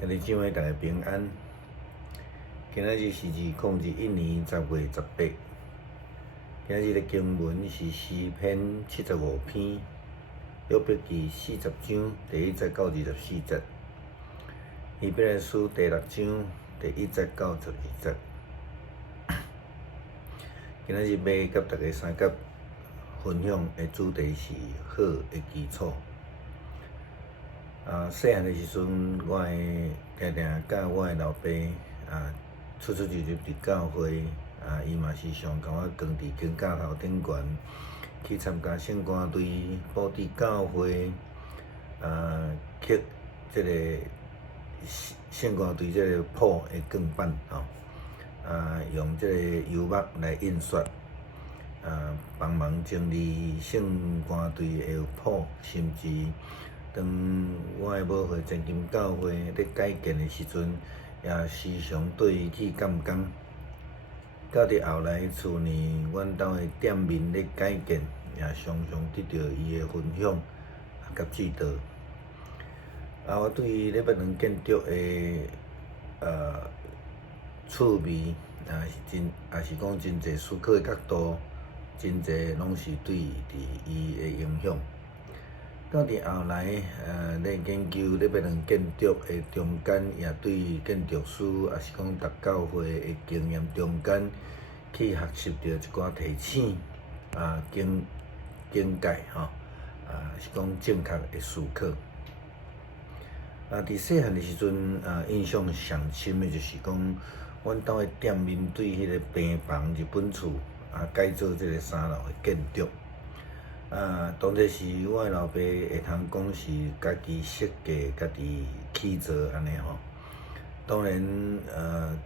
兄弟姊妹，大家平安。今仔日是2021年10月18。今日的经文是诗篇75篇，约伯记40章第1节到24节，以弗所书第6章第1节到12节。今仔日要甲大家三甲分享的主题是好的基础。细汉的时阵，我会定甲我的老爸出入伫教会，伊嘛时常甲我扛伫肩胛头顶悬，去参加圣歌队、布置教会，刻即个圣歌队即个谱的钢板用即个油墨来印刷，帮忙整理圣歌队的谱，甚至当我的母会前进教会咧改建的时阵，也时常对伊去监工。到伫后来厝呢，阮兜的店面咧改建，也常常得到伊的分享甲指导。我对于咧要当建筑的趣味，也是讲真侪思考的角度，真侪拢是对伊的影响。到伫后来，咧研究咧要当建筑的中间，也对建筑师，也是讲读教会的经验中间，去学习到一寡提醒，境界是讲正确的思考。伫细汉的时阵，印象上深的就是讲，阮兜的店面对迄个平房日本厝，改做即个3楼的建筑。当然是我的老爸会通讲是家己设计、家己起造安尼吼。当然，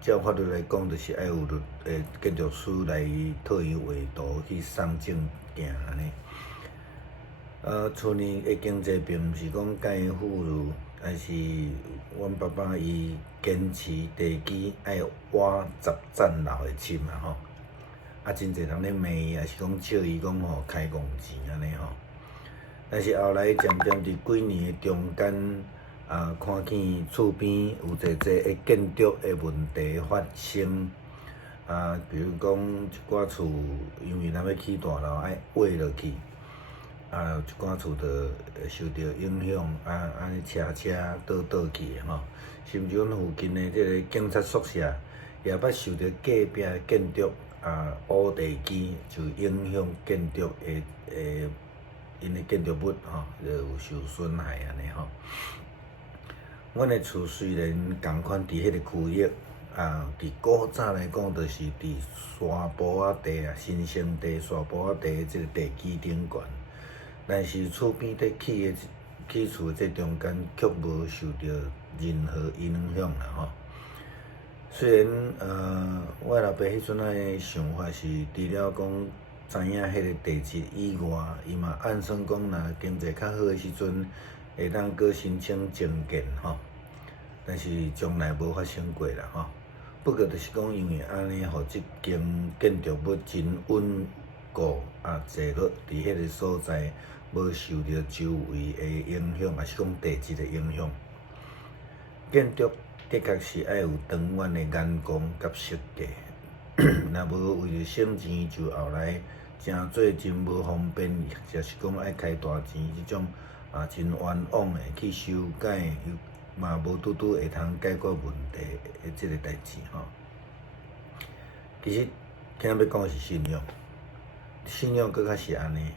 照法律来讲，就是爱有建筑师来替伊画图去送证件安尼。厝呢的经济并毋是讲介富裕，但是阮爸爸伊坚持地基爱挖10层楼的深吼。真侪人咧骂伊，也是讲笑伊讲开戆钱安尼吼。但是后来渐渐伫几年的中间，看见厝边有侪的建筑的问题发生。比如讲一寡厝，因为咱要起大楼爱挖落去，一寡厝就受到影响，安尼车倒去的吼。甚至阮附近的即个警察宿舍，也捌受到隔壁的建筑。乌地基就影响建筑的因的建筑物就有受损害安尼吼。阮的厝虽然共款伫迄个区域，伫古早来讲，就是伫沙坡仔地新生地沙坡仔地即个地基顶悬，但是厝边伫起厝这中间，却无受到任何影响啦吼。虽然我老爸迄阵的想法是，除了讲知影迄个地质以外，伊嘛暗算讲，若经济较好的时阵，会当搁申请增建吼。但是从来无发生过啦吼。不过就是讲，因为安尼，互即间建筑物真稳固坐落伫迄个所在，无受到周围的影响，也是讲地质的影响。建筑的确是爱有长远的眼光甲设计，若无为着省钱，就后来真做真无方便，也是讲爱开大钱，即种真冤枉的去修改，嘛无拄会通解决问题的即个代志吼。其实今仔要讲的是信仰，信仰搁较是安尼，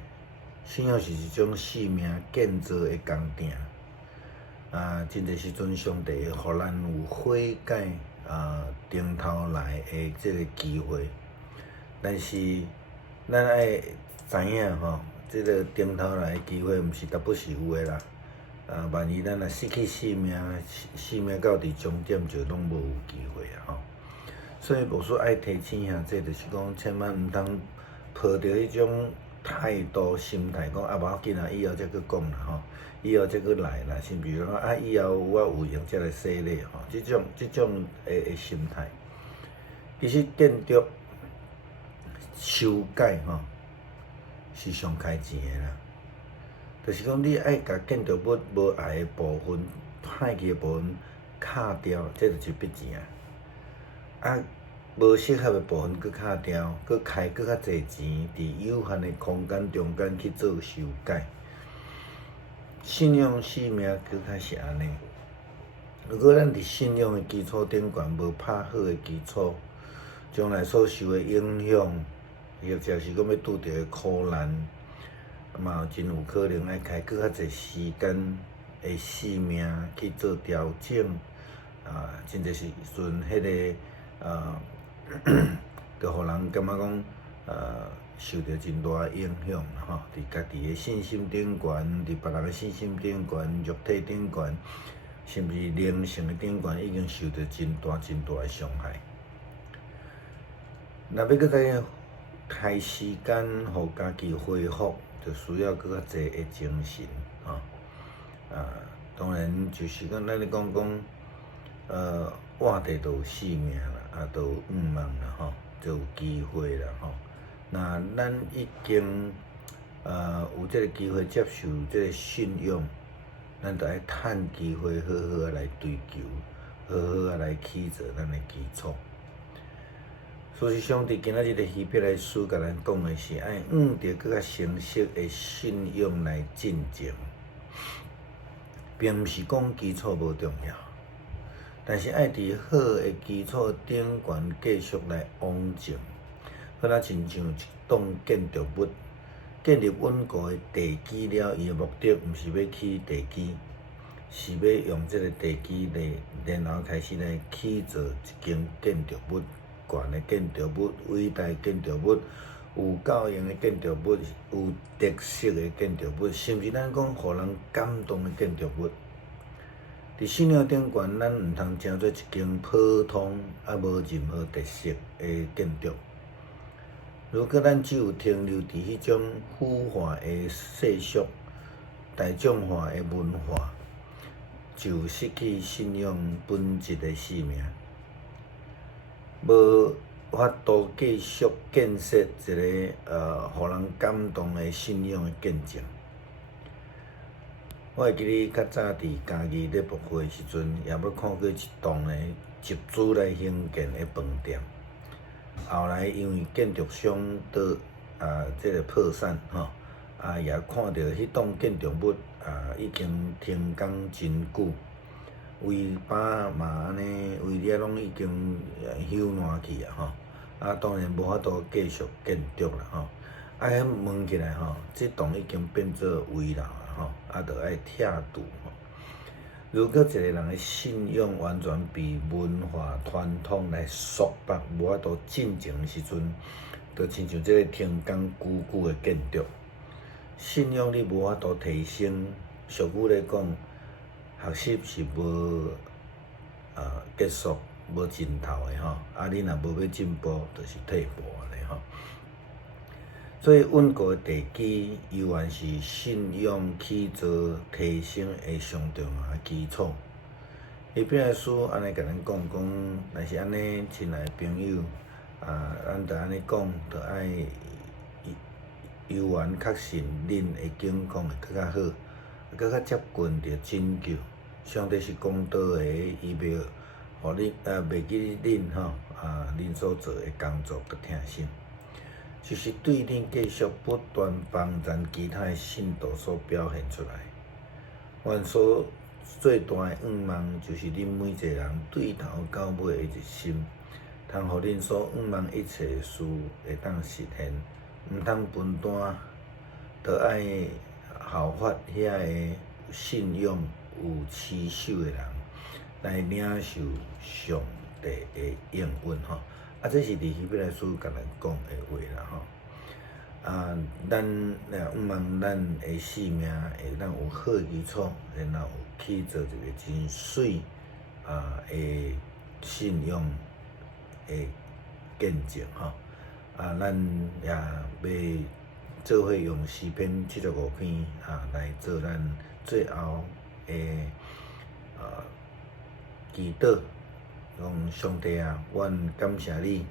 信仰是一种生命建造的工程。真侪时阵，上帝会互咱有悔改从头来的即个机会，但是咱爱知影吼，即个从头来的机会，毋是逐不是有诶啦。万一咱若失去生命到伫终点，就拢无有机会啊吼。所以牧师爱提醒这就是讲，千万毋通抱着迄种态度、心态，讲无要紧啊，以后再去讲啦吼。以后再去来啦，甚至讲以后我有闲才来洗礼吼，即种的心态，其实建筑修改吼是上开钱的啦。就是讲你爱甲建筑物无碍的部分、歹去的部分，卡掉，这就是笔钱啊。啊，无适合的部分佫卡掉，佫开佫较济钱，伫有限的空间中间去做修改。信用性命佫较是安尼。如果咱伫信用的基础顶悬无拍好的基础，将来所受的影响，或者是讲要拄着的苦难，嘛真有可能爱开佫较济时间的性命去做调整。真侪时阵，迄个就互人感觉讲受到真大的影响吼，伫家己的信心顶悬，伫别人的信心顶悬，肉体顶悬，甚至灵性的顶悬，已经受到真大的伤害。若要搁再开时间，互家己恢复，就需要搁较济的精神吼。当然就是讲咱咧讲活着就有性命啦，就有愿望啦吼，就有机会啦吼。那咱已经有这个机会接受这个信用，咱就爱趁机会好好啊来追求，好好啊来起造咱的基础。事实上，伫今仔日的希伯来书甲咱讲的是爱用着更较成熟的信用来进前，并毋是讲基础无重要，但是爱伫好的基础顶悬继续来往前。好像亲像一栋建筑物，建立稳固的地基了，伊的目的毋是要起地基，是要用这个地基来，然后开始来起造一间建筑物。悬的建筑物、伟大的建筑物、有教养的建筑物、有特色的建筑物，甚至咱讲互人感动的建筑物。伫信仰顶悬，咱毋通成做一间普通无任何特色的建筑。如果咱只有停留伫迄种腐化的世俗、大众化的文化，就失去信仰本质的性命。无法度继续建设一个互人感动的信仰的见证。我会记哩较早伫家己咧牧会时阵，也捌看过一栋咧集资来兴建的饭店。后来因为建筑商这个破产吼，也看到迄栋建筑物已经停工真久。尾巴嘛安尼，位了拢已经朽烂去啊吼，当然无法度继续建筑啦吼。迄问起来吼，这栋已经变做危楼啦吼，着爱拆除吼。如果一个人的信仰完全被文化传统来束缚，无法度进前时阵，就亲像这个停工久久的建筑，信仰你无法度提升。俗语来讲，学习是无结束、无尽头的吼，你若无要进步，就是退步咧吼。所以稳固的地基，依然是信仰起造提升的上重要的基础。希伯来书安尼甲咱讲，若是安尼，亲爱的朋友，咱着安尼讲，着爱悠然确信，恁的境况会更较好，更较接近着拯救。上帝是公道的，伊袂互恁袂记恁吼恁所做的工作佮疼惜，就是对恁继续不断帮咱其他的信徒所表现出来。阮所最大的愿望，就是恁每一个人对头到尾的一心，通互恁所愿望一切事会当实现，毋通分担，着爱效法遐个信仰有持守的人，来领受上帝的应允吼。这是伫希伯来书甲咱讲的话啦吼。咱愿望咱的性命会当有好基础，然后有起造一个真水的信仰的见证吼。咱也要做伙用诗篇75篇来做咱最后的祈祷。讲上帝啊，阮感谢你，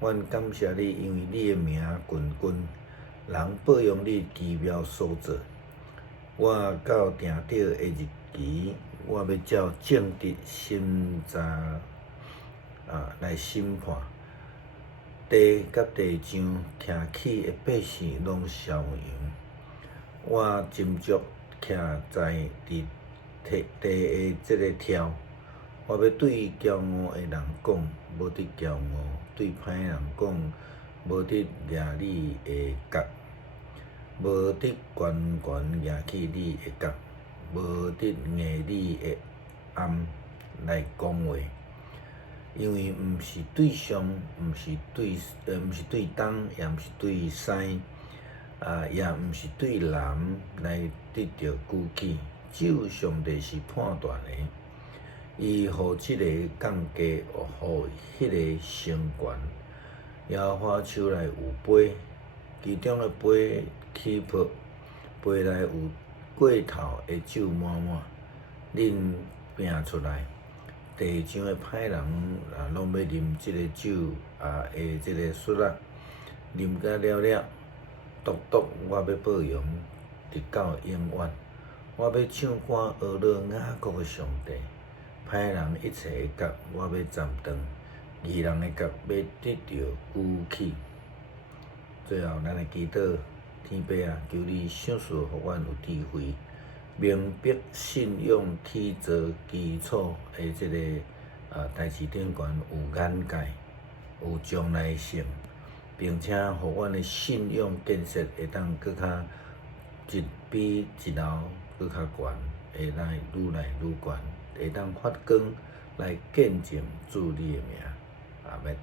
阮感谢你，因为你的名群群，人保养你奇妙所做。我到定着的日期，我要照正直审查来审判。地甲地上徛起的百姓拢逍遥。我斟酌徛在地的即个跳。我要对骄傲的人讲，无得骄傲；对歹人讲，无得举你的角；无得悬悬举起你的角；无得硬你的暗来讲话。因为毋是对上，毋是对东，也毋是对西，也毋是对南来得到举起。只有上帝是判断的。伊互即个降低，互迄个升悬。耶和华手内有杯，其中的杯起泡，杯内有过头的酒满满。恁拼出来，地上的歹人拢要啉即个酒的即个水啊，啉甲了了，独我要保养，直到永远。我要唱歌学乐雅各的上帝。歹人一切的角，我要斩断；义人的角要得到举起。最后，咱来祈祷，天父啊，求你赏赐互阮有智慧，明白信仰起造基础的即个代志顶悬有眼界，有将来性，并且互阮的信仰建设会当搁较一比一楼搁较悬，会来愈悬。会当发光来见证主你的名，阿门。